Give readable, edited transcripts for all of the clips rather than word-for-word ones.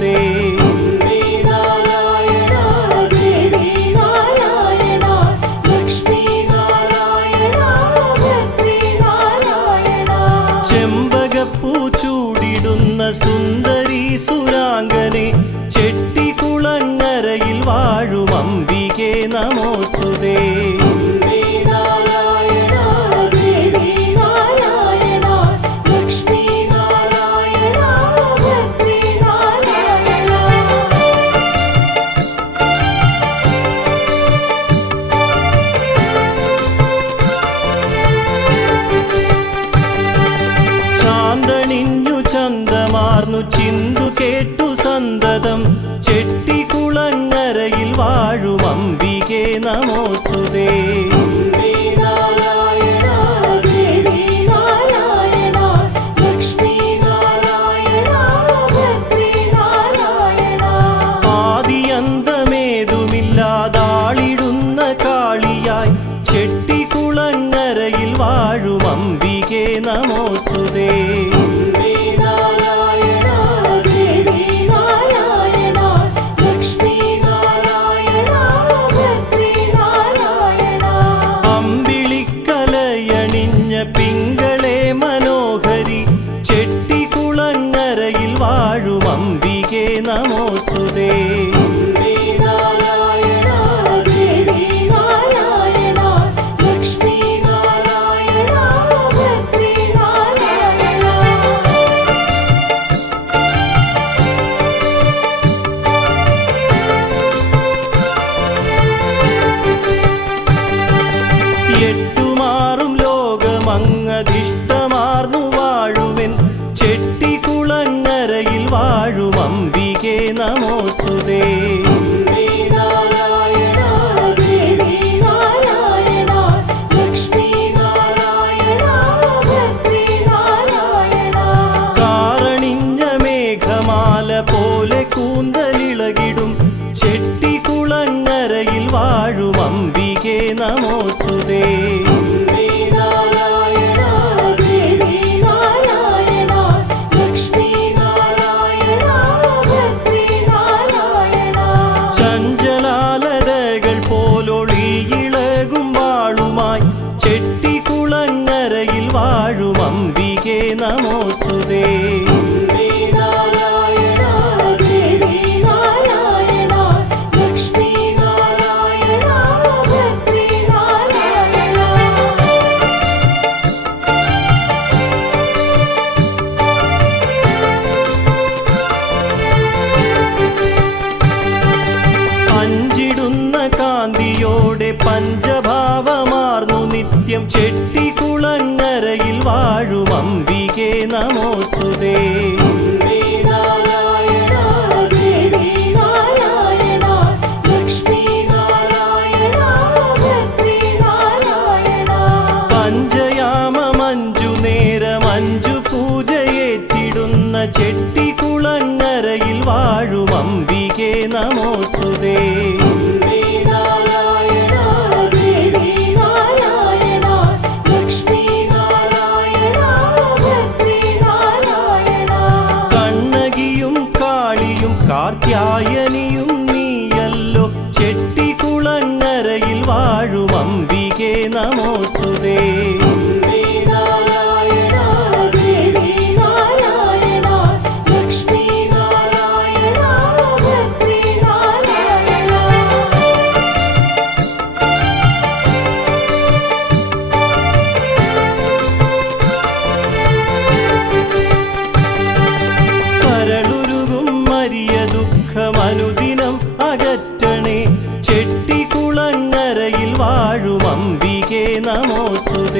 നമോസ്തുതേ. ചെമ്പകപ്പൂ ചൂടിടുന്ന സുന്ദരി സുരാംഗനെ ചെട്ടികുളങ്ങരയിൽ വാഴും അംബികേ നമോസ്തുതേ. ചിന്തു കേട്ടു സന്തതം ചെട്ടികുളങ്ങരയിൽ വാഴും അംബികേ നമോസ്തുതേ. ആദിയന്തമേതുമില്ലാതാളിടുന്ന കാളിയായി ചെട്ടികുളങ്ങരയിൽ വാഴും അംബികേ നമോസ്തുതേ. പിങ്കളെ മനോഹരി ചെട്ടികുളങ്ങരയിൽ വാഴും അംബികേ നമോസ്തുതേ. മങ്ങധിഷ്ടമാർന്നു വാഴുവൻ ചെട്ടികുളങ്ങരയിൽ വാഴും അംബികേ നമോസ്തുതേ. കാരണിഞ്ഞ മേഘമാല പോലെ കൂന്തലിളകിടും ചെട്ടികുളങ്ങരയിൽ വാഴും അംബികേ നമോസ്തുതേ. ചെട്ടികുളങ്ങരയിൽ വാഴും അംബികേ നമോസ്തുതേ. അഞ്ചിടുന്ന കാന്തിയോടെ പഞ്ചഭാവമാർന്നു നിത്യം ചെട്ടികുളങ്ങരയിൽ വാഴും അംബികേ നമോസ്തുതേ. പഞ്ചയാമമഞ്ചു നേരമഞ്ചു പൂജയേറ്റിടുന്ന ചെട്ടികുളങ്ങരയിൽ വാഴും അംബികേ നമോസ്തുതേ. കാർത്യായനിയും നീയല്ലോ ചെട്ടികുളങ്ങരയിൽ വാഴും അംബികേ നമോസ്തുതേ. ദുഃഖമനുദിനം അകറ്റണേ ചെട്ടികുളങ്ങരയിൽ വാഴും അംബികേ നമോസ്തുതേ.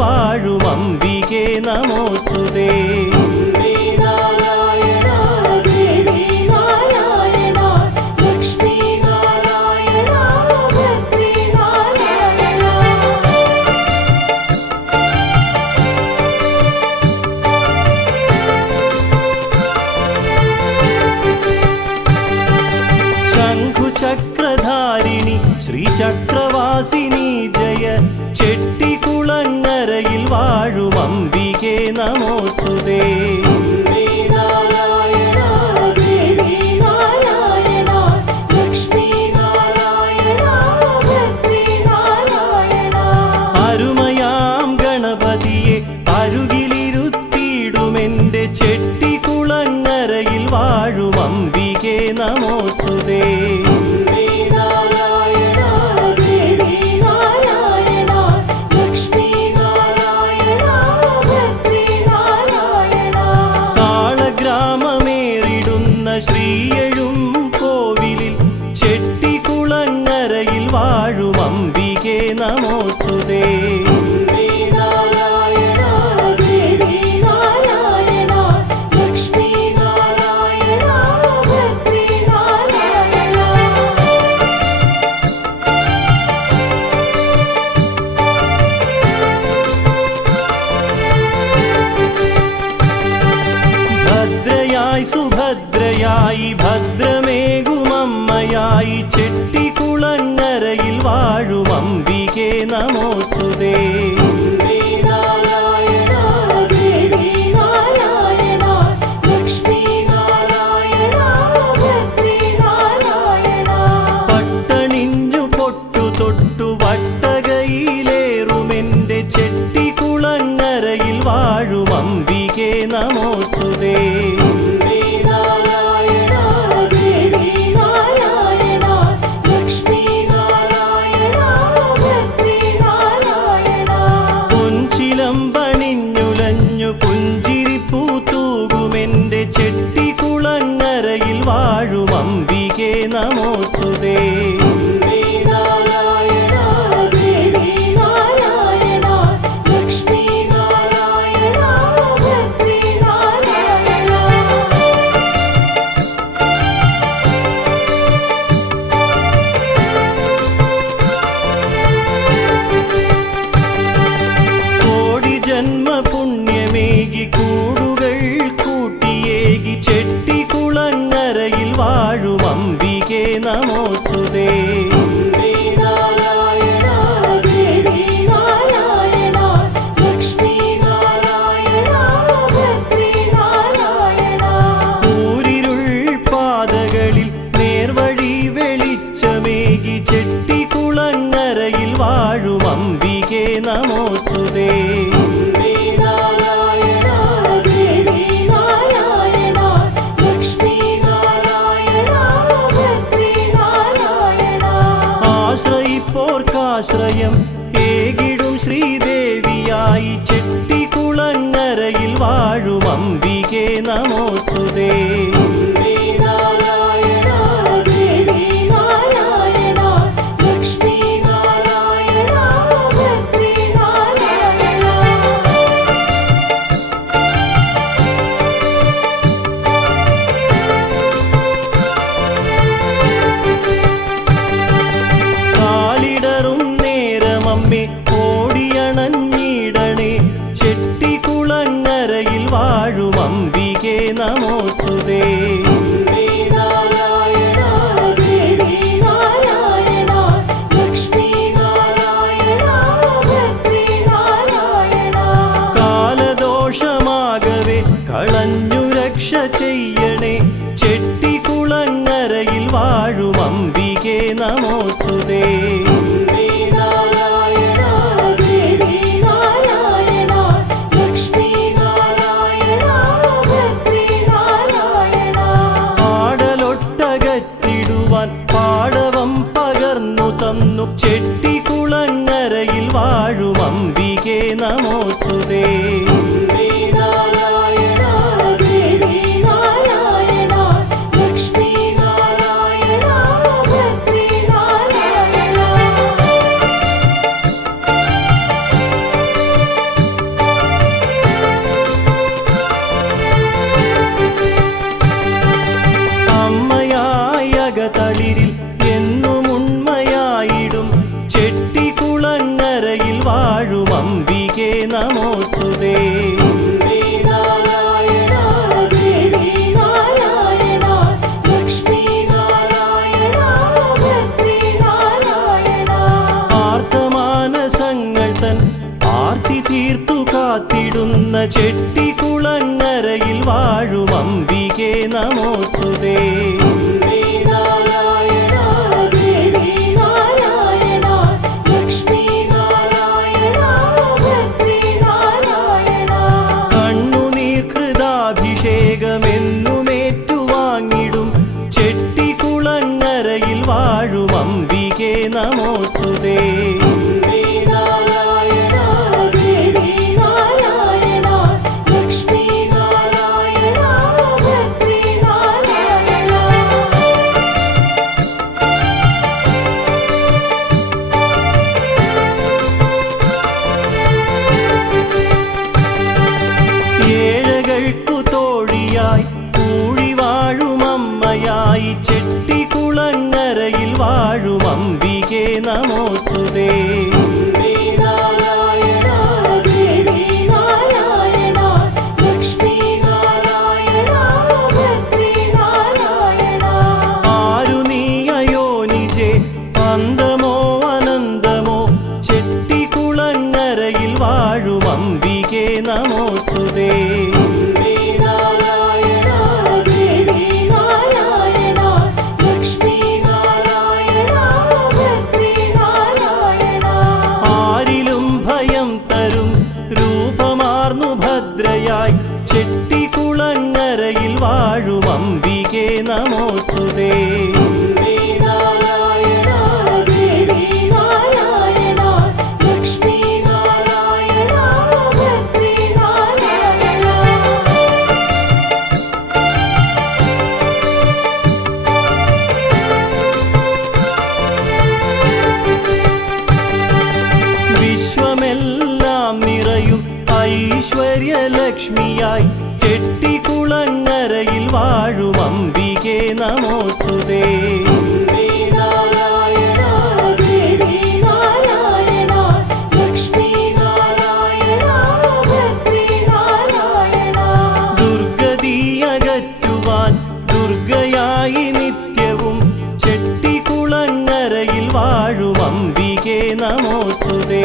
വാഴും അംബികേ നമോസ്തുതേ. ചക്രധാരിണി ശ്രീചക്രവാസിനി ജയ ചെട്ടികുളങ്ങരയിൽ വാഴും അംബികേ നമോസ്തുതേ. അരുമയാം ഗണപതിയെ അരുകിലിരുത്തിയിടുമെന്റെ ചെട്ടികുളങ്ങരയിൽ വാഴും അംബികേ നമോസ്തുതേ. ശ്രീയഴും കോവിലിൽ ചെട്ടികുളങ്ങരയിൽ വാഴും അംബികേ നമോസ്തുതേ. സുഭദ്രയായി ഭദ്രമേകുമമ്മയായി ചെട്ടികുളങ്ങരയിൽ വാഴും അംബികേ നമോസ്തുതേ. പട്ടണിഞ്ഞു പൊട്ടു തൊട്ടു വട്ടകയിലേറുമെന്റെ ചെട്ടികുളങ്ങരയിൽ വാഴും അംബികേ നമോസ്തുതേ. പുഞ്ചിരിപ്പൂത്തൂകുമെന്റെ ചെട്ടികുളങ്ങരയിൽ വാഴും അംബികേ നമോസ്തുതേ. ജന്മപുണ്യമേകി കൂടുകൾ കൂട്ടിയേകി ചെട്ടികുളങ്ങരയിൽ വാഴും അംബികേ നമോസ്തുതേ. കൂരിരുൾ പാതകളിൽ നേർവഴി വെളിച്ചമേകി ചെട്ടികുളങ്ങരയിൽ വാഴും അംബികേ നമോസ്തുതേ. ആശ്രയിപ്പോർക്കാശ്രയം ഏകിടും ശ്രീദേവിയായി ചെട്ടികുളങ്ങരയിൽ വാഴും അംബികേ നമോസ്തുതേ. വാഴും അംബികേ നമോസ്തുതേ. ആർത്തമാനസങ്ങൾ തൻ ആർത്തി തീർത്തു കാത്തിടുന്ന ചെട്ടിക്കുളങ്ങരയിൽ വാഴും അംബികേ നമോസ്തുതേ. അഭിഷേകമെന്നുമേറ്റുവാങ്ങിടും ചെട്ടിക്കുളങ്ങരയിൽ വാഴും അംബികേ നമോസ്തുതേ. ഏഴകൾക്കു തോഴിയായി കൂടി വാഴും അമ്മയായി ചെട്ടിക്കുളങ്ങരയിൽ വാഴും അംബികേ നമോസ്തുതേ. ആരു നീ അയോനിജേ അന്തമോ അനന്തമോ ചെട്ടിക്കുളങ്ങരയിൽ വാഴും അംബികേ നമോസ്തുതേ. ആരിലും ഭയം തരും രൂപമാർന്നു ഭദ്രയായി ചെട്ടിക്കുളങ്ങരയിൽ വാഴും അംബികേ നമോസ്തുതേ. വിശ്വമെല്ലാം നിറയും ഐശ്വര്യലക്ഷ്മിയായി ചെട്ടിക്കുളങ്ങരയിൽ വാഴും അംബികേ നമോസ്തുതേ. ദുർഗതിയകറ്റുവാൻ ദുർഗയായി നിത്യവും ചെട്ടിക്കുളങ്ങരയിൽ വാഴും അംബികേ നമോസ്തുതേ.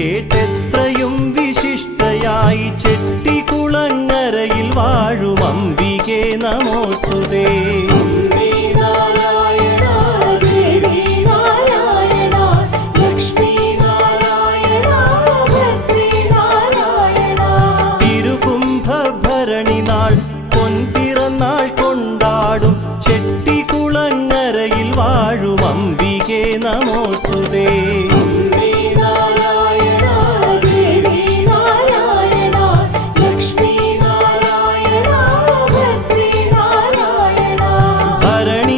കേട്ടെത്രയും വിശിഷ്ടയായി ചെട്ടികുളങ്ങരയിൽ വാഴും അംബികേ നമോസ്തുതേ. തിരുകുംഭഭരണിനാൾ പൊൻപിറന്നാൾ കൊണ്ടാടും ചെട്ടികുളങ്ങരയിൽ വാഴും അംബികേ നമോസ്തുതേ.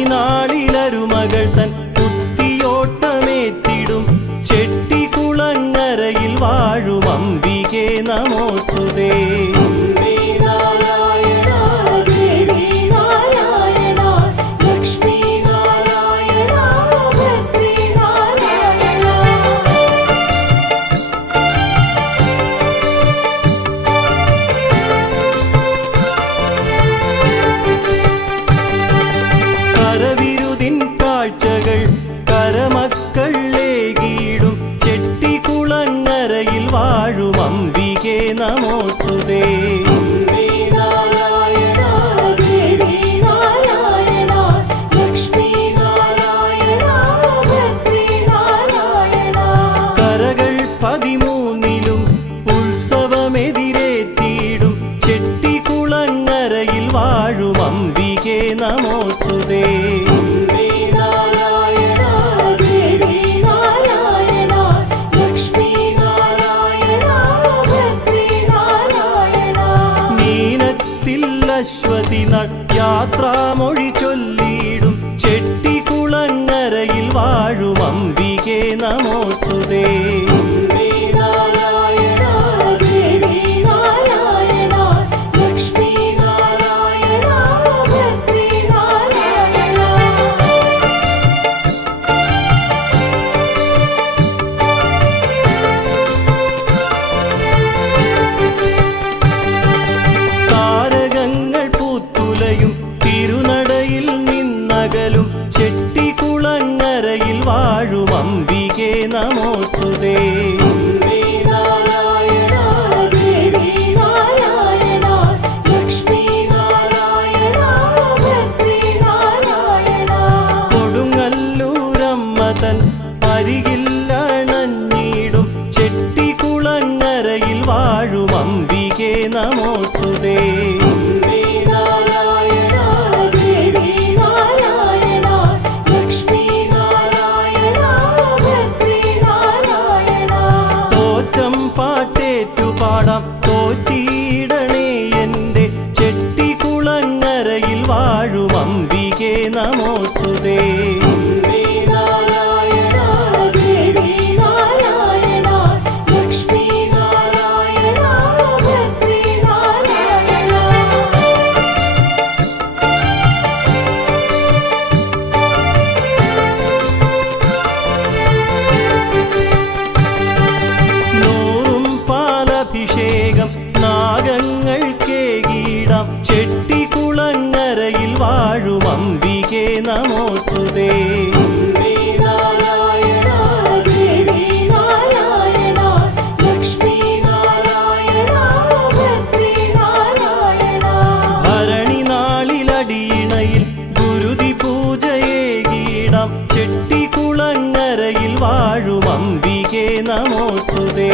ഭരണിനാളിലരുമകൾ തൻ കുത്തിയോട്ടമേറ്റിടും ചെട്ടികുളങ്ങരയിൽ വാഴും അംബികേ നമോസ്തുതേ. കരവിരുതിൻ കാഴ്ചകൾ കരമക്കളേകിടും ചെട്ടികുളങ്ങരയിൽ വാഴും അംബികേ നമോസ്തുതേ. കരകൾ 13 ഉത്സവമെതിരേറ്റിടും ചെട്ടികുളങ്ങരയിൽ വാഴും അംബികേ നമോസ്തുതേ. മീനത്തിൽ അശ്വതിനാൾ യാത്രാമൊഴി ചൊല്ലിയിടും ചെട്ടികുളങ്ങരയിൽ വാഴും അംബികേ നമോസ്തുതേ. താരകങ്ങൾ പൂത്തുലയും തിരുനടയിൽ നിന്നകലും ചെട്ടികുളങ്ങരയിൽ വാഴും അംബികേ നമോസ്തുതേ. കൊടുങ്ങല്ലൂരമ്മ തൻ അരികിലണഞ്ഞിടും ചെട്ടികുളങ്ങരയിൽ വാഴും അംബികേ നമോസ്തുതേ. തോറ്റം പാട്ടേറ്റു പാടാം തോറ്റിയിടണേ എൻ്റെ ചെട്ടികുളങ്ങരയിൽ വാഴും അംബികേ നമോസ്തുതേ. അഭിഷേകം നാഗങ്ങൾക്കേകിടാം ചെട്ടികുളങ്ങരയിൽ വാഴും അംബികേ നമോസ്തുതേ. ഭരണിനാളിലടിയിണയിൽ ഗുരുതി പൂജയേകിടാം ചെട്ടികുളങ്ങരയിൽ വാഴും അംബികേ നമോസ്തുതേ.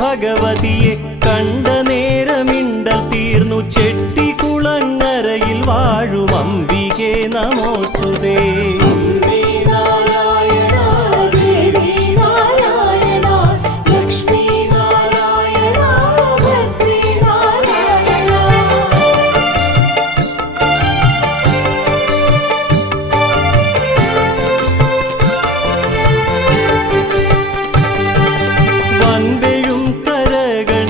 ഭഗവതിയെ കണ്ട നേരമിണ്ടൽ തീർന്നു ചെട്ടികുളങ്ങരയിൽ വാഴും അംബികേ നമോസ്തുതേ. വൻപെഴും കരകൾ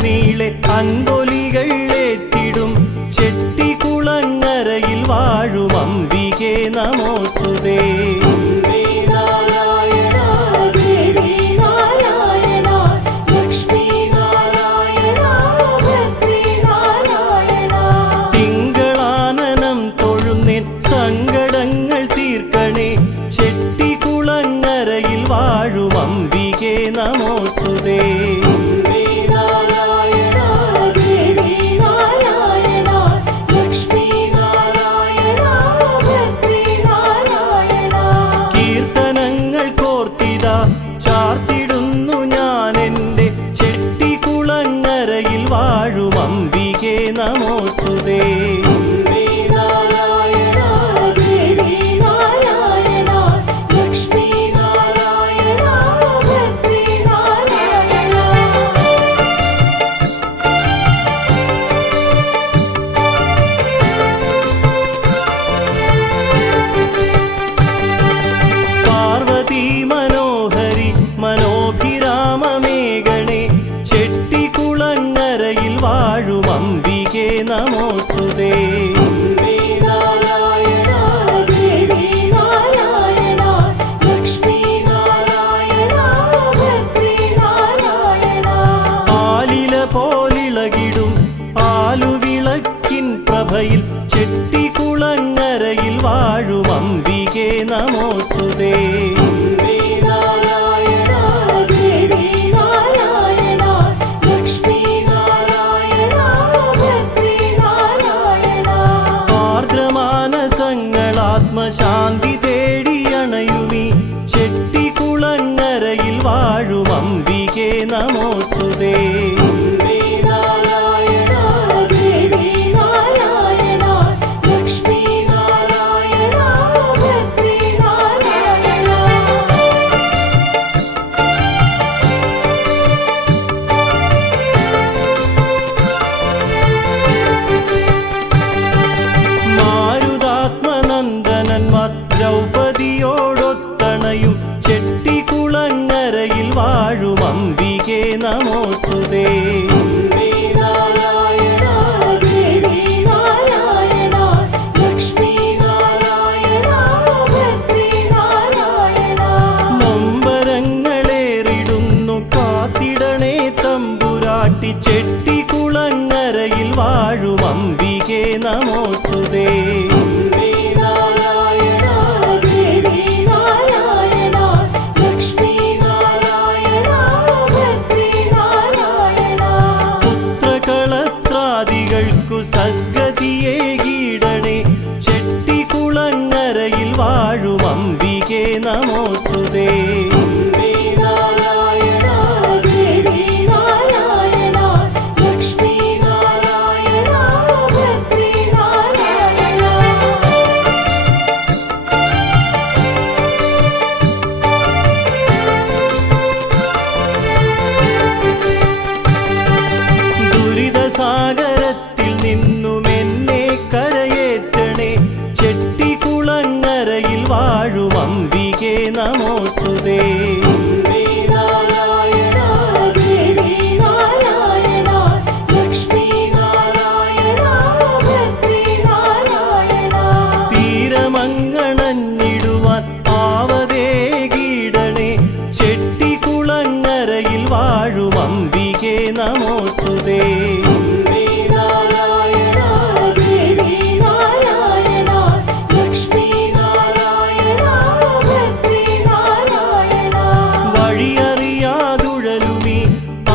വാഴും അംബികേ നമോസ്തുതേ. പാർവതി മനോഹരി മനോഭിരാമമേഘണേ ചെട്ടികുളങ്ങരയിൽ വാഴും അംബികേ നമോസ്തുതേ. ആലില പോലിളകിടും ആലുവിളക്കിൻ പ്രഭയിൽ ചെട്ടികുളങ്ങരയിൽ വാഴും അംബികേ നമോസ്തുതേ. ആത്മശാന്തി തേടിയണയുമീ ചെട്ടികുളങ്ങരയിൽ വാഴും അംബികേ നമോസ്തുതേ. മാരുതാത്മനന്ദനന്മാർ ദ്രൗപദിയോടൊത്തണയും ചെട്ടികുളങ്ങരയിൽ വാഴും അംബികേ നമോസ്തുതേ. നൊമ്പരങ്ങളേറിടുന്നു കാത്തിടണേ തമ്പുരാട്ടി ചെട്ടികുളങ്ങരയിൽ വാഴും അംബികേ നമോസ്തുതേ. പുത്രകളത്രാദികൾക്കു സദ്ഗതിയേകിടണേ ചെട്ടികുളങ്ങരയിൽ വാഴും അംബികേ നമോസ്തുതേ. ദുരിതസാഗരത്തിൽ നിന്നും എന്നെ കരയേറ്റണേ ചെട്ടികുളങ്ങരയിൽ വാഴും അംബികേ നമോസ്തുതേ. തീരമങ്ങണഞ്ഞിടുവാൻ ആവതേകിടണേ ചെട്ടികുളങ്ങരയിൽ വാഴും അംബികേ നമോസ്തുതേ. വഴിയറിയാതുഴലുമീ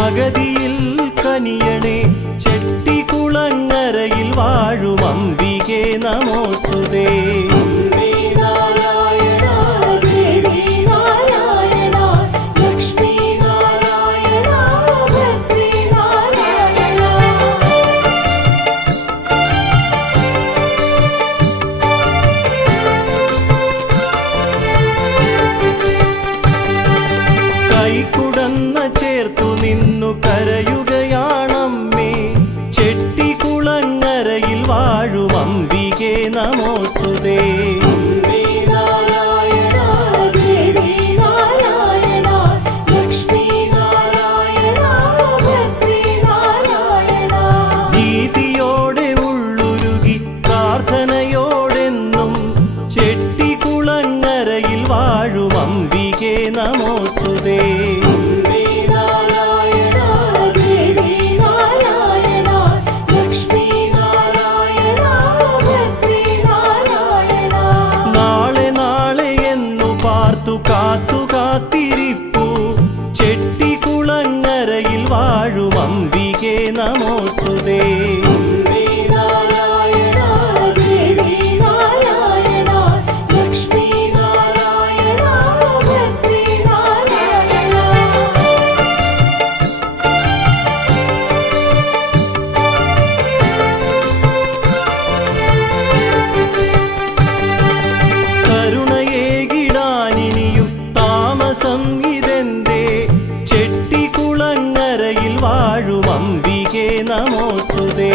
അഗതിയിൽ കനിയണേ ചെട്ടികുളങ്ങരയിൽ വാഴും അംബികേ നമോസ്തുതേ. കൈക്കുടന്ന ചേർത്തു നിന്നു കരയുകയാണമ്മേ ചെട്ടികുളങ്ങരയിൽ വാഴും അംബികേ നമോസ്തുതേ. ഭീതിയോടെ ഉള്ളുരുകി പ്രാർത്ഥനയോടെന്നും ചെട്ടികുളങ്ങരയിൽ വാഴും അംബികേ നമോസ്തുതേ. നാളെ നാളെ എന്നു പാർത്തു കാത്തു കാത്തിരിപ്പു ചെട്ടികുളങ്ങരയിൽ വാഴും അംബികേ നമോസ്തുതേ. വാഴും അംബികേ നമോസ്തുതേ.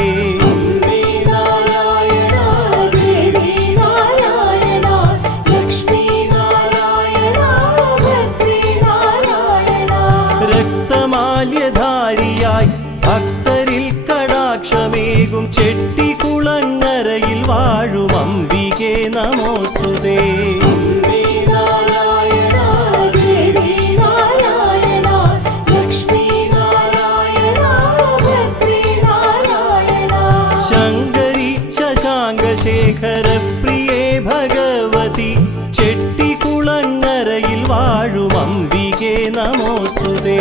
രക്തമാല്യധാരിയായി ഭക്തരിൽ കടാക്ഷമേകും ചെട്ടികുളങ്ങരയിൽ വാഴും അംബികേ നമോസ്തുതേ. ശങ്കരി ശശാങ്കശേഖരപ്രിയേ ഭഗവതി ചെട്ടികുളങ്ങരയിൽ വാഴും അംബികേ നമോസ്തുതേ.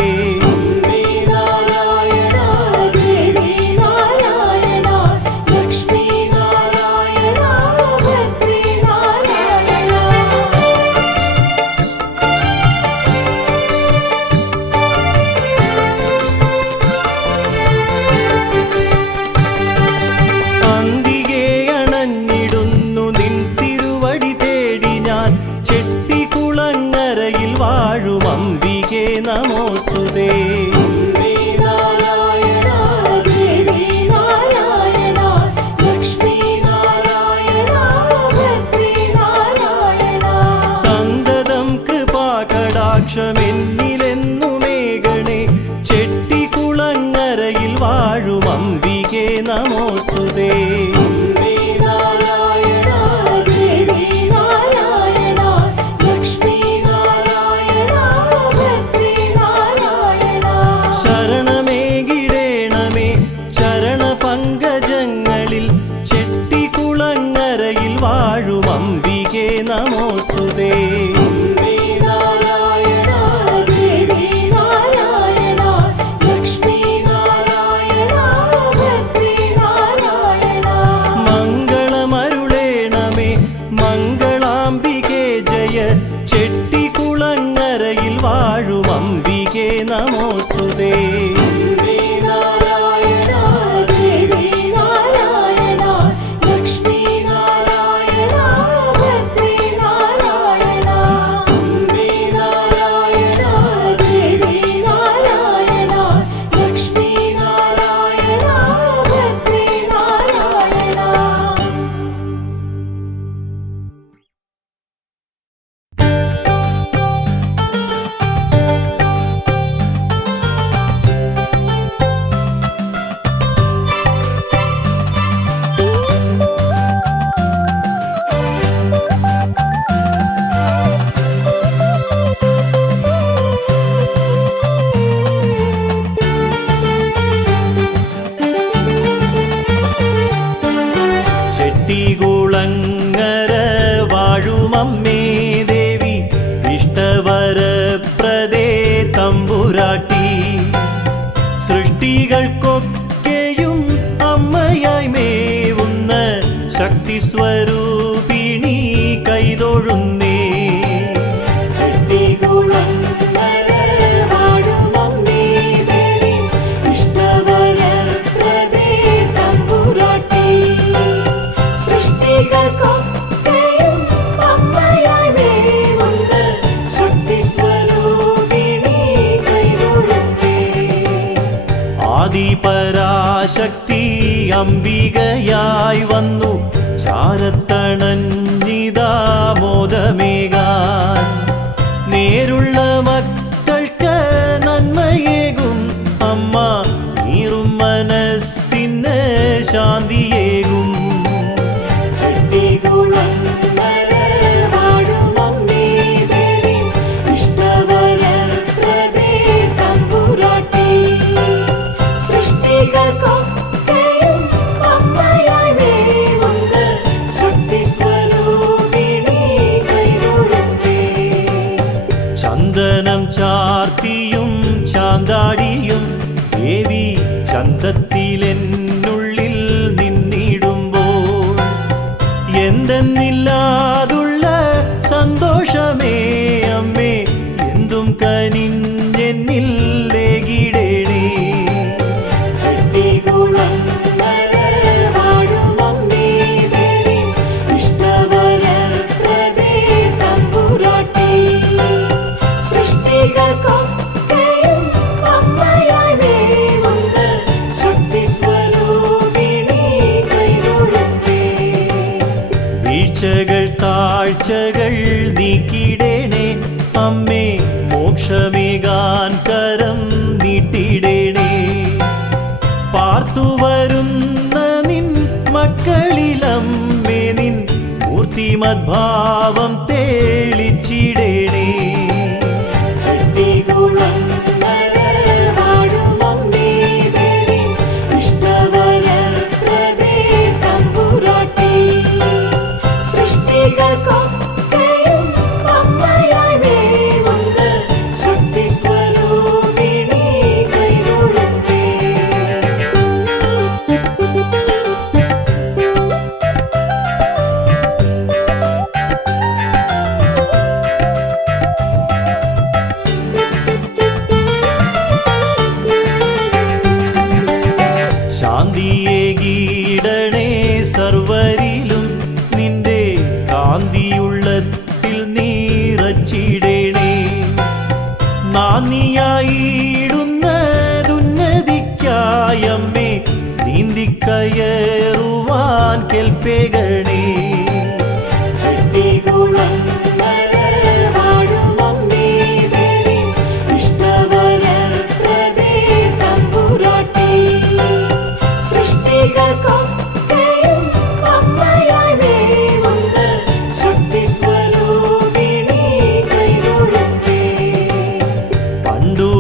വാഴും അംബികേ നമോസ്തുതേ. സന്തതം കൃപാകടാക്ഷമെന്നിലെന്നുമേകണേ ചെട്ടികുളങ്ങരയിൽ വാഴും അംബികേ നമോസ്തുതേ. ചെട്ടികുളങ്ങരയിൽ വാഴും അംബികേ നമോസ്തുതേ. മംഗളമരുളേണമേ മംഗളാംബികേ ജയ ചെട്ടികുളങ്ങരയിൽ വാഴും അംബികേ നമോസ്തുതേ. ചെട്ടികുളങ്ങര വാഴുമമ്മേ ദേവി ഇഷ്ടവരപ്രദേ തമ്പുരാട്ടി. സൃഷ്ടികൾക്കൊക്കെയും അമ്മയായി മേവുന്ന ശക്തിസ്വരൂപിണി കൈതൊഴുന്നേ. ആദിപരാശക്തി അംബികയായി വന്നു ചാരത്തണഞ്ഞിതാ മോദമേകാൻ. നേരുള്ള മക്കൾക്ക് നന്മയേകും അമ്മ നീറും മനസ്സിന് ശാന്തിയേകും. ചന്ദനം നിരാശകൾ നീക്കിടേണേ അമ്മേ മോക്ഷമേകാൻ കരം നീട്ടിടേണേ പാർത്തു വരുന്ന നിൻ മക്കളിലമ്മേ നിൻ മൂർത്തിമദ്ഭാവം തേളിച്ചിടേണേ ശാന്തിയേകീടണേ സർവരിലും നിന്റെ കാന്തിയുള്ളത്തിൽ നിറച്ചിടണേ നാന്ദിയായിടുന്നതുന്നതിക്കായമ്മേ നീന്തിക്കയറുവാൻ കെൽപ്പേകണേ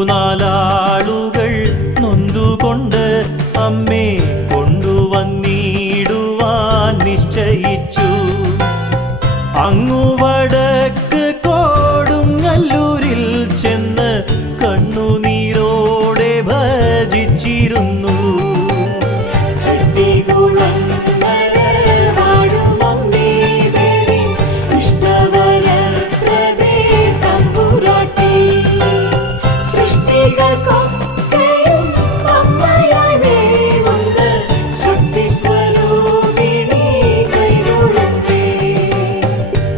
നാലാളുകൾ നൊന്തുകൊണ്ട് അമ്മേ കൊണ്ടുവന്നിടുവാൻ നിശ്ചയിച്ചു അങ്ങു വടക്ക് കൊടുങ്ങല്ലൂരിൽ ചെന്ന് കണ്ണുനീരോടെ ഭജിച്ചിരുന്നു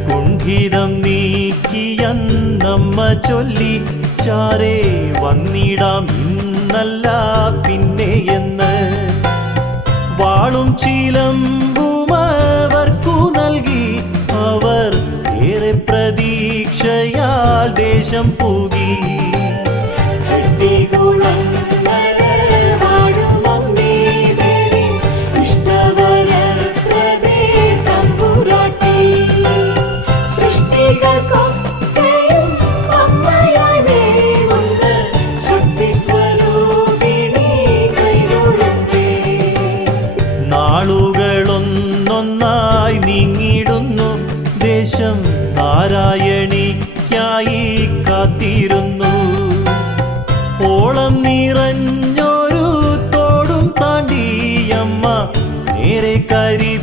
കുണ്ഠിതം നീക്കിയന്നമ്മ ചൊല്ലി ചാരേ വന്നിടാം ഇന്നല്ല പിന്നെ എന്ന് വാളും ചിലമ്പും അവർക്കു നൽകി അവർ ഏറെ പ്രതീക്ഷയാൽ ദേശം പൂകി നാളുകളൊന്നൊന്നായി നീങ്ങിടുന്നു ദേശം നാരായണിക്കായി കാത്തിരുന്നു ഓളം നിറഞ്ഞൊരു തോടും താണ്ടിയമ്മ നേരെ കരിപ്പുഴക്കിക്കരയായി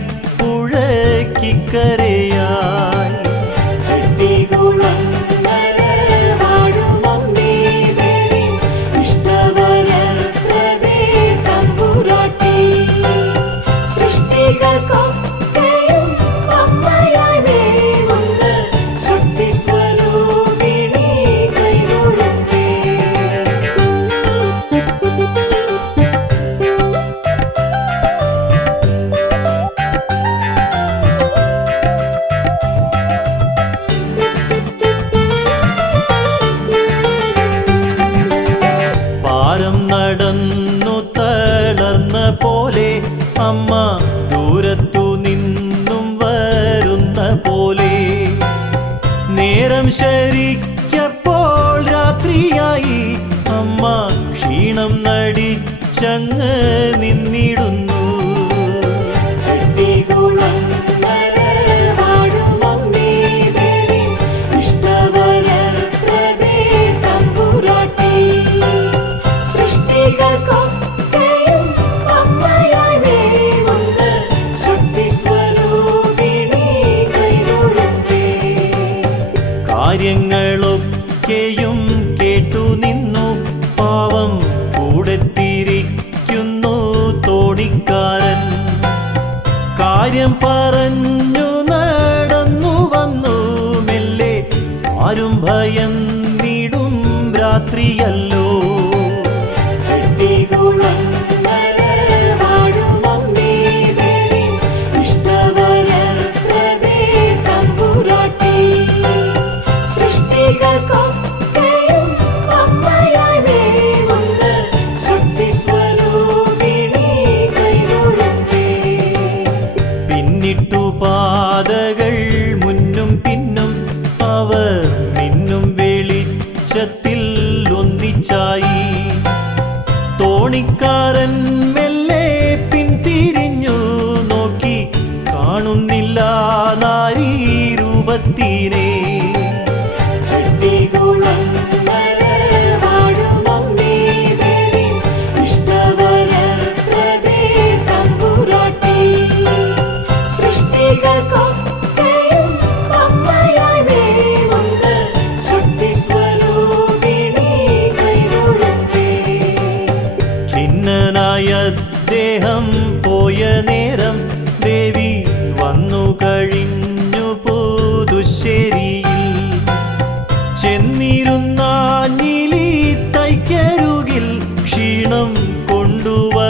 നടന്നു തളർന്ന പോലെ അമ്മ ദൂരത്തു നിന്നും വരുന്ന പോലെ നേരം ശരിക്കപ്പോൾ രാത്രിയായി അമ്മ ക്ഷീണം നടിച്ചങ്ങ് നിന്നിടുന്നു കാര്യങ്ങളൊക്കെയും കേട്ടു നിന്നു പാവം കൂടെ തിരിക്കുന്നു തോണിക്ക അയൽക്കാരൻ മെല്ലെ പിന്തിരിഞ്ഞു നോക്കി, കാണുന്നില്ല നാരീ രൂപത്തിനെ. അദ്ദേഹം പോയ നേരം ദേവി വന്നു കഴിഞ്ഞു പുതുശ്ശേരിയിൽ. ചെന്നിരുന്നാഞ്ഞിലി തൈക്കരുകിൽ ക്ഷീണം കൊണ്ടുവലഞ്ഞതായി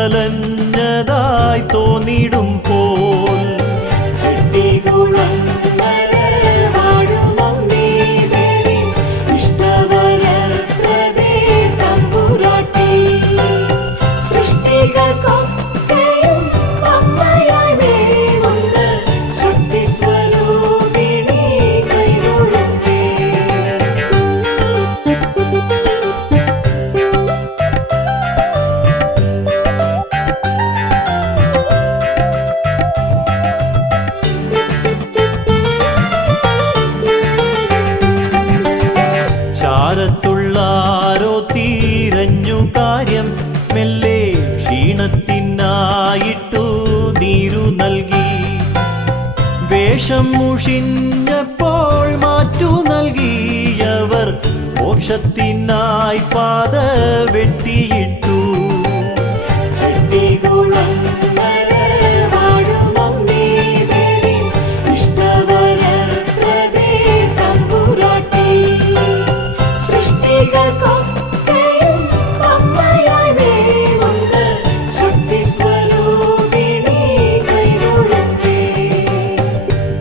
തോന്നിടുമ്പോൾ, ചാരത്തുള്ളാരോ തിരഞ്ഞു കാര്യം മെല്ലെ ക്ഷീണത്തിനായിട്ടു നീരു നൽകി. വേഷം മുഷിഞ്ഞപ്പോൾ മാറ്റു നൽകിയവർ മോക്ഷത്തിനായി പാത വെട്ടിയിട്ടു.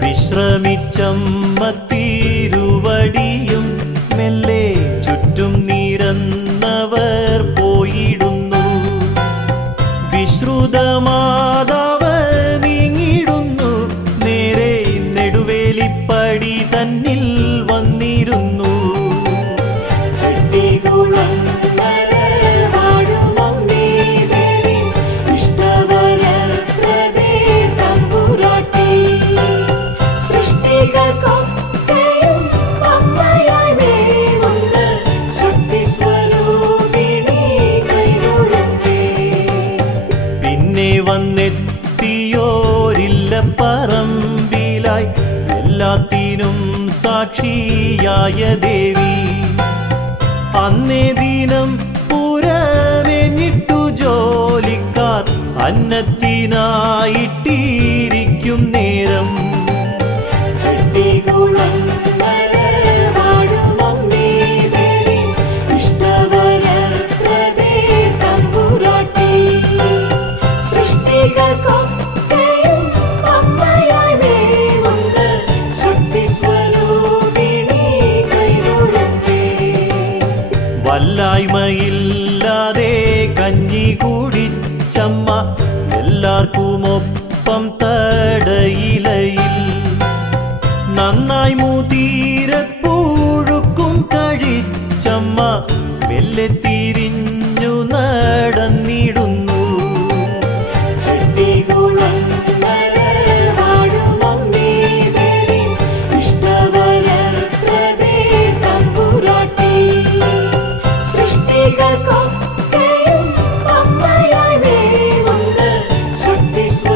വിശ്രമിച്ചമ്മത്തിരുവടിയും മെല്ലെ ചുറ്റും നിരന്നവർ പോയിടുന്നു. വിശ്രുതമാതാവ് നീങ്ങിടുന്നു, നേരെ നെടുവേലിപ്പടി തന്നിൽ വന്നിരുന്നു. വന്നെത്തിയോരില്ല പറമ്പിലായി എല്ലാത്തിനും സാക്ഷിയായ ദേവി. അന്നേ ദിനം പുരവെഞ്ഞിട്ടു ജോലിക്കാർ അന്നത്തിനായിട്ടിരിക്കും നേരം, വല്ലായ്മയില്ലാതെ കഞ്ഞി കുടിച്ചമ്മ എല്ലാവർക്കുമൊപ്പം തടയിലയിൽ. നന്നായി മുതിരപ്പുഴുക്കും കഴിച്ചമ്മ മെല്ലെ തിരിഞ്ഞു നടന്നിടുന്നു. This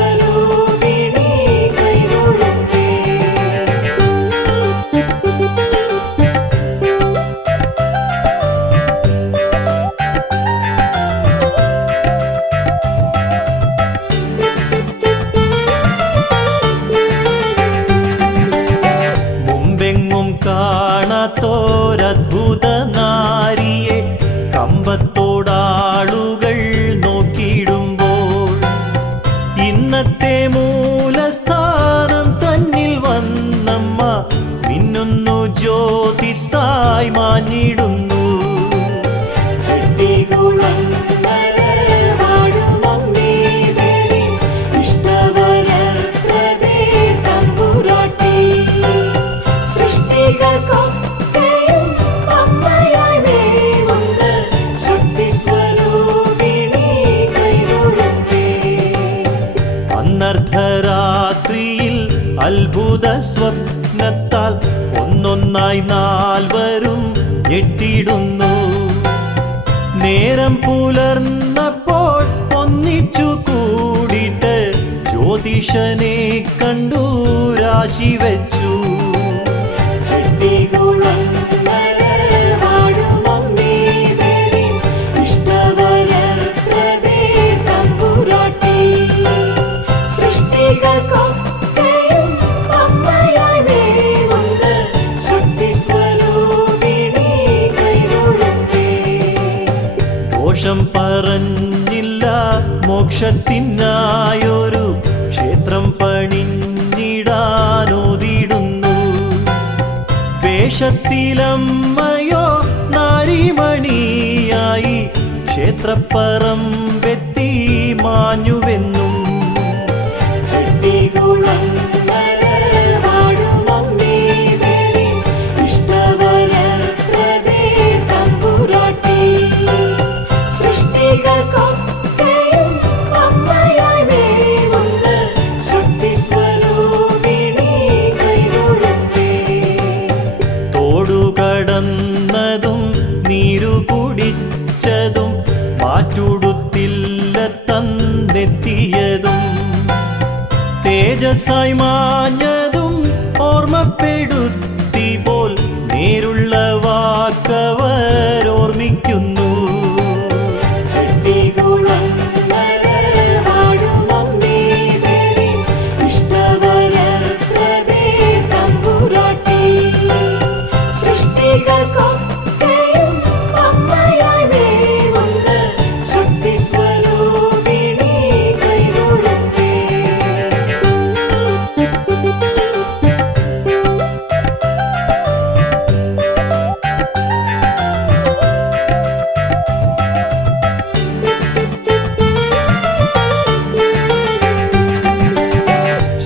അത്ഭുത സ്വപ്നത്താൽ ഒന്നൊന്നായി നാൽവരും ഞെട്ടിടുന്നു. നേരം പുലർന്നപ്പോൾ ഒന്നിച്ചു കൂടിയിട്ട് ജ്യോതിഷനെ കണ്ടു രാശി വെച്ചു. ദോഷം പറഞ്ഞില്ല, മോക്ഷത്തിനായൊരു ക്ഷേത്രം പണിഞ്ഞിടാനോതിടുന്നു. വേഷത്തിലമ്മയോ നാരിമണിയായി ക്ഷേത്രപ്പറമ്പെത്തി മാഞ്ഞുവെന്നും. തോടുകടന്നതും നീരു കുടിച്ചതും മാറ്റുടുത്തില്ല തന്നെത്തിയതും തേജസ്സായി മാഞ്ഞതും ഓർമ്മപ്പെടുത്തി പോൽ നേരുള്ള വാക്കവരോർമ്മിക്കുന്നു.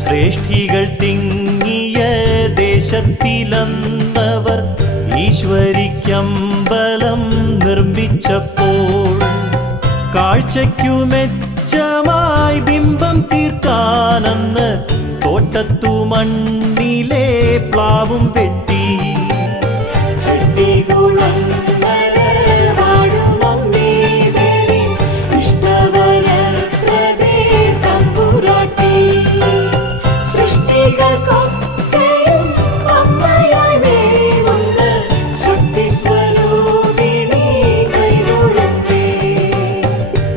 ശ്രേഷ്ഠികൾ തിങ്ങിയ ദേശത്തിലന്നവർ ഈശ്വരിക്കമ്പലം നിർമ്മിച്ചപ്പോൾ കാഴ്ചയ്ക്കു മെച്ചമായി ബിംബം തീർക്കാനെന്ന് തോട്ടത്തു മണ്ണിലെ പ്ലാവും വെട്ടി.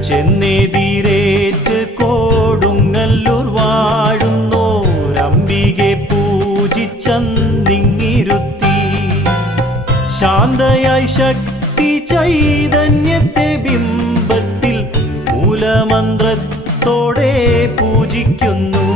ചെന്നെതിരേറ്റ് കൊടുങ്ങല്ലൂർ വാഴുന്നോരംബികെ പൂജിച്ചന്നിങ്ങിരുത്തി. ശാന്തയായി ശക്തി ചൈതന്യത്തെ ബിംബത്തിൽ മൂലമന്ത്രത്തോടെ പൂജിക്കുന്നു.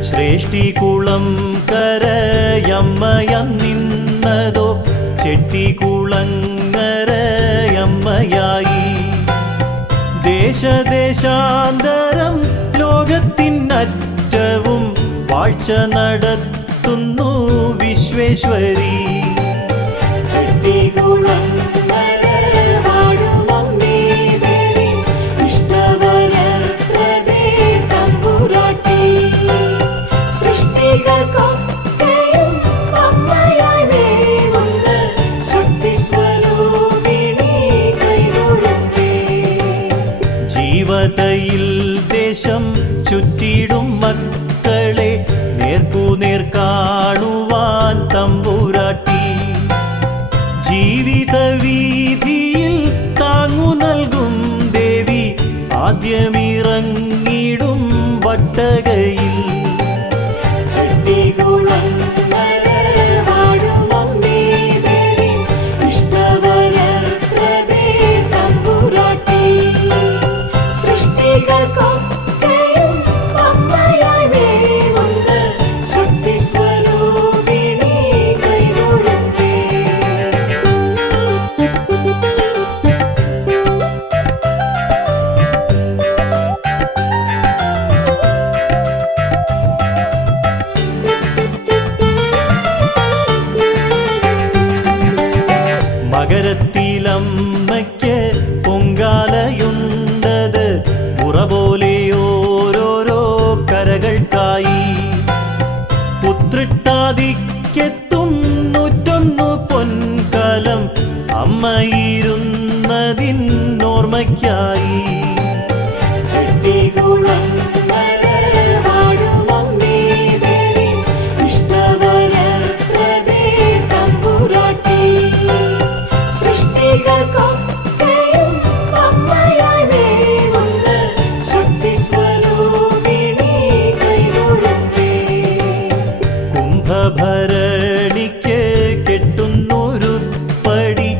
ചെട്ടിക്കുളം കരയമ്മയന്നിന്നതോ ചെട്ടിക്കുളങ്ങരയമ്മയായി. ദേശദേശാന്തരം ലോകത്തിനറ്റവും വാഴ്ച നടത്തുന്നു വിശ്വേശ്വരി. ജീവതയിൽ ദേശം ചുറ്റിടും മക്കളെ നേർക്കുനേർ കാണുവാൻ തമ്പുരാട്ടി. ജീവിത വീതിയിൽ താങ്ങു നൽകും ദേവി ആദ്യമിറങ്ങിടും വട്ടകയിൽ. മകരത്തിലമ്മയ്ക്ക് പൊങ്കാലയുണ്ടത് മുറ പോലെ ഓരോരോ കരകൾക്കായി. ഉത്രിട്ടാതിക്കെത്തും 101 പൊൻകലം അമ്മയിരുന്നതിനോർമ്മയ്ക്കായി. കുംഭഭരണിക്ക് കെട്ടുന്നൊരു പടി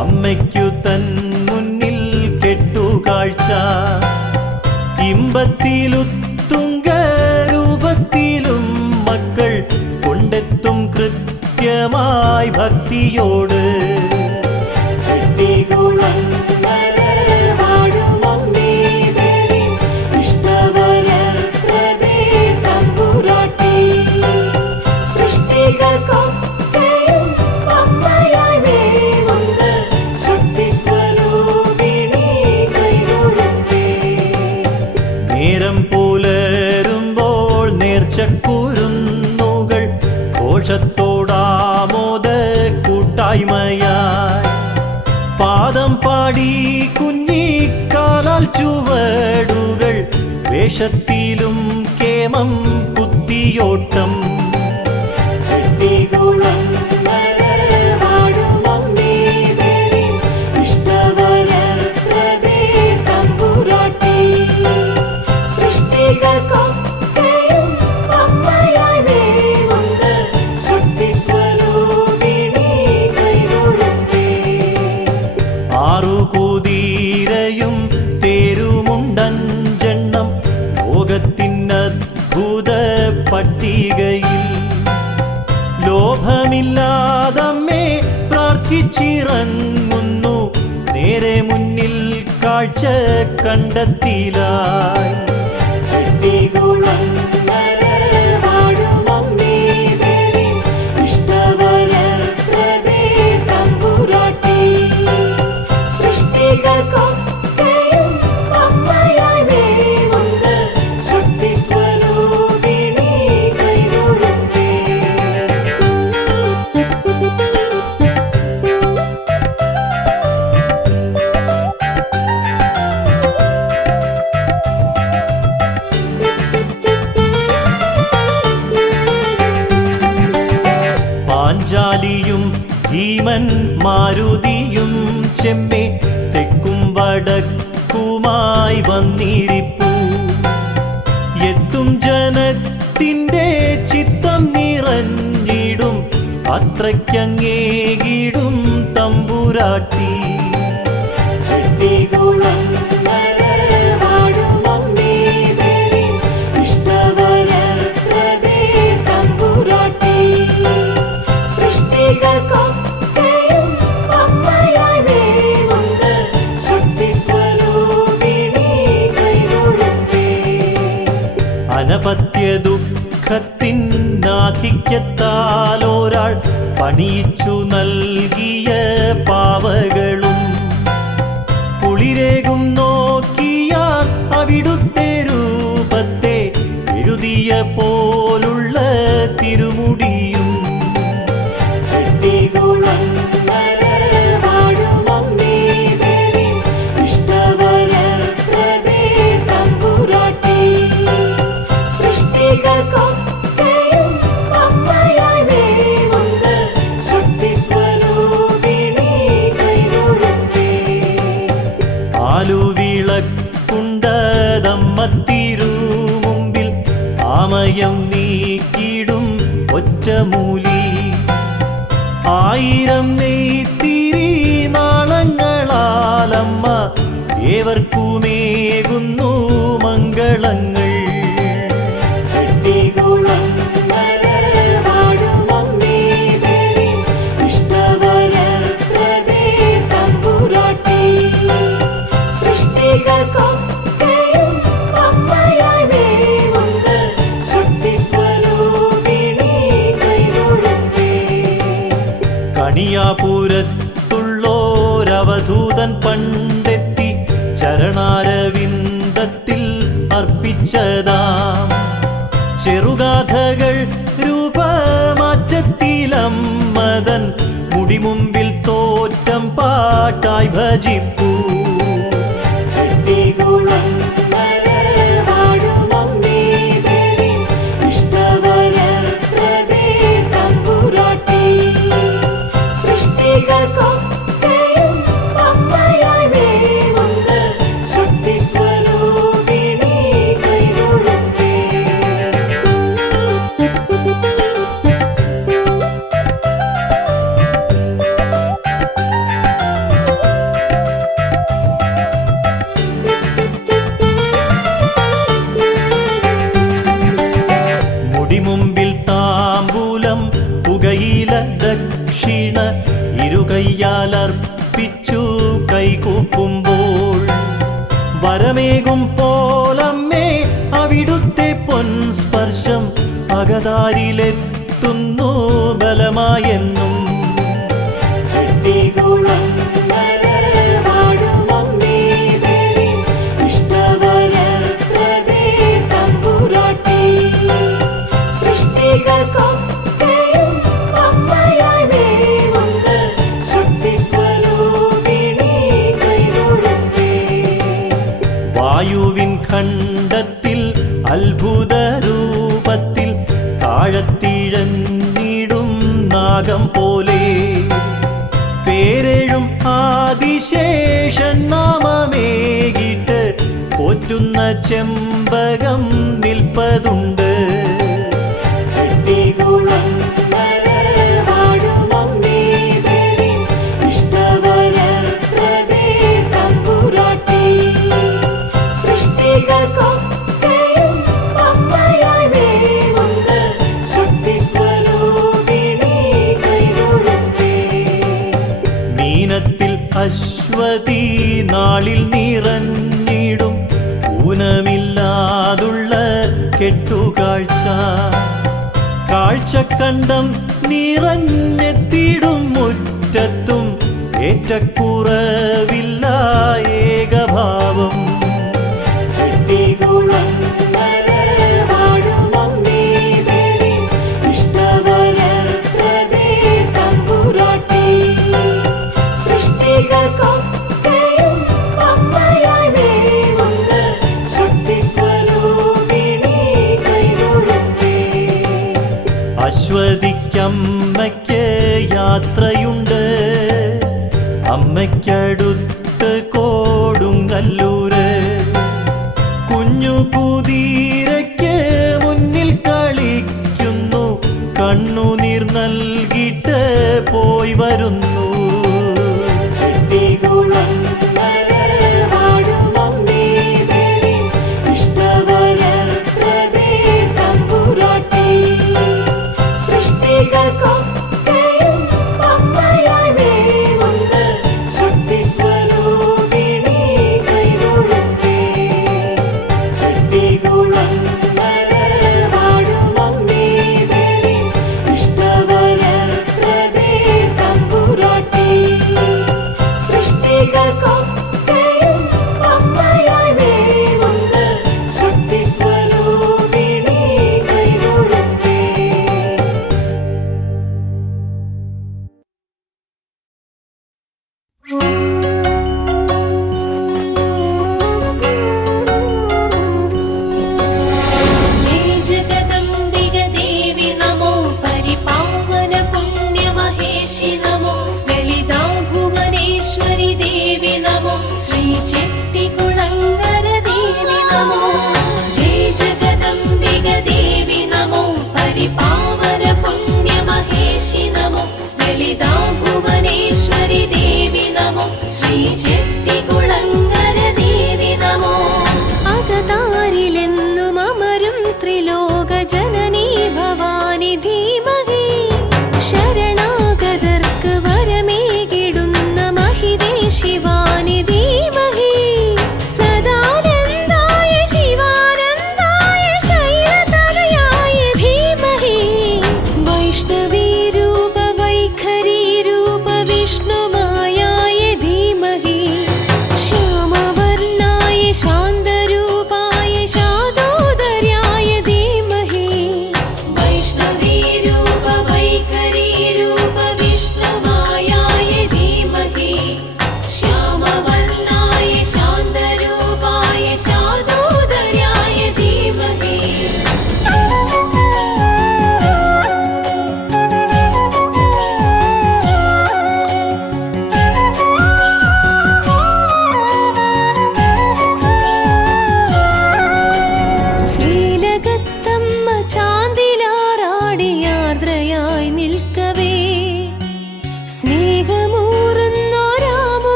അമ്മയ്ക്കു തൻ മുന്നിൽ കെട്ടുകാഴ്ച. ഇമ്പത്തിലുത്തുംഗരൂപത്തിലും മക്കൾ കൊണ്ടെത്തും കൃത്യമായി ഭക്തിയോട്. നേരം പുലരുമ്പോൾ നേർച്ചക്കുരുന്നുകൾ ഘോഷത്തോടാമോദ കൂട്ടായ്മയായി. പാദം പാടി കുഞ്ഞിക്കാലാൽ ചുവടുകൾ വേഷത്തിലും കേമം കുത്തിയോട്ടം. ആറുകുതിരയും തേരുമുണ്ടഞ്ചെണ്ണം ലോകത്തിനദ്ഭുത പട്ടികയിൽ. ലോഭമില്ലാതമ്മേ പ്രാർത്ഥിച്ചിറങ്ങുന്നു നേരെ മുന്നിൽ കാഴ്ച കണ്ടെത്തിലായി. പാഞ്ചാലിയും ഭീമൻ മാരുതിയും ചെമ്മേ തെക്കും വടക്കുമായി വന്നിരിപ്പു. എത്തും ജനത്തിൻ്റെ ചിത്തം നിറഞ്ഞിടും അത്രയ്ക്കങ്ങേകിടും തമ്പുരാട്ടി. അനപത്യ ദുഃഖത്തിനാധിക്യത്താലൊരാൾ പണിയിച്ചു നൽകിയ പാവകളും കുളിരേകും നോക്കിയാൽ അവിടുത്തെ രൂപത്തെ എഴുതിയ പോലുള്ള തിരുമുടിയും. ആലുവിളക്കുണ്ടതമ്മത്തിരുമുമ്പിൽ ആമയം നീക്കിടും ഒറ്റമൂലി. 1000 നെയ്ത്തിരി നാളങ്ങളാലമ്മ ഏവർക്കുമേകുന്നു മംഗളങ്ങൾ. കണിയാപുരത്തുള്ളോ അവധൂതൻ പണ്ടെത്തി ചരണാരവിന്ദത്തിൽ അർപ്പിച്ചതാം ചെറുഗാഥകൾ രൂപമാറ്റത്തിലമ്മതൻ മുടിമുമ്പിൽ തോറ്റം പാട്ടായി ഭജിപ്പൂ. മുമ്പിൽ താമ്പൂലം പുകയില ദക്ഷിണ ഇരുകയ്യാലർപ്പിച്ചു കൈകൂപ്പുമ്പോൾ വരമേകും പോലമ്മേ അവിടുത്തെ പൊൻസ്പർശം അകതാരിലെത്തുന്നു ബലമായെന്നും. വായുവിൻ ഖണ്ഡത്തിൽ അത്ഭുത രൂപത്തിൽ താഴത്തിഴന്നിടും നാഗം പോലെ പേരെഴും ആദിശേഷൻ നാമമേകിട്ട് പോറ്റുന്ന ചെമ്പകം നിൽപ്പതുണ്ട്. മീനത്തിൽ അശ്വതി നാളിൽ നിറഞ്ഞിടും ഊനമില്ലാതുള്ള കെട്ടുകാഴ്ച കാഴ്ചക്കണ്ടം നിറഞ്ഞെത്തിടും മുറ്റത്തും ഏറ്റക്കുറവില്ല ഏകഭാവം. അശ്വതിക്കമ്മയ്ക്ക് യാത്രയുണ്ട് അമ്മയ്ക്കടുത്ത് കൊടുങ്ങല്ലൂര് കുഞ്ഞു കുതിരയ്ക്ക് മുന്നിൽ കളിക്കുന്നു കണ്ണുനീർ നൽകിയിട്ട് പോയി വരുന്നു. वैष्णवी रूप वैखरी रूप विष्णु मायाय धीमहि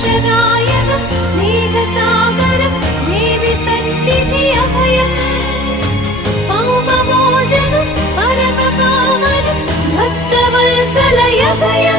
മോക്ഷദായകം സ്നേഹസാഗരം ദേവി സന്നിധി അഭയം പാപമോചനം പരമപാവനം ഭക്തവത്സലയ ഭയം